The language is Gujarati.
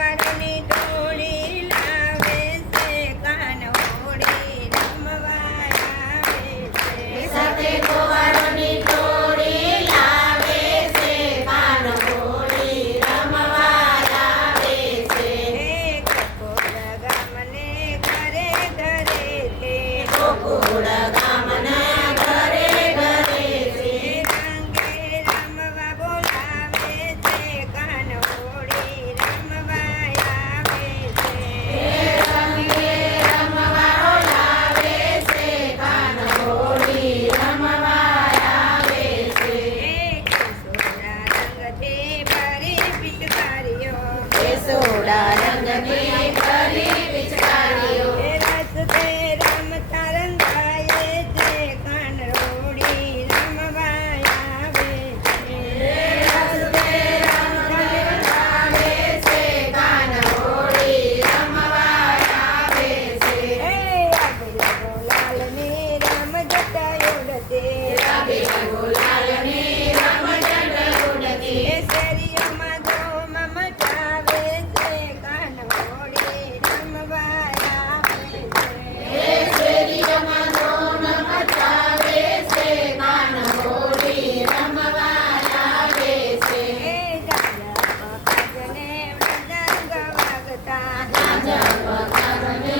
વરની ટોળી લાવે છે કાનોડી રમવા આવે છે. સાથે ગોવારની આવે છે કોકુળ ગામને ઘરે ઘરે તે Ajabu karone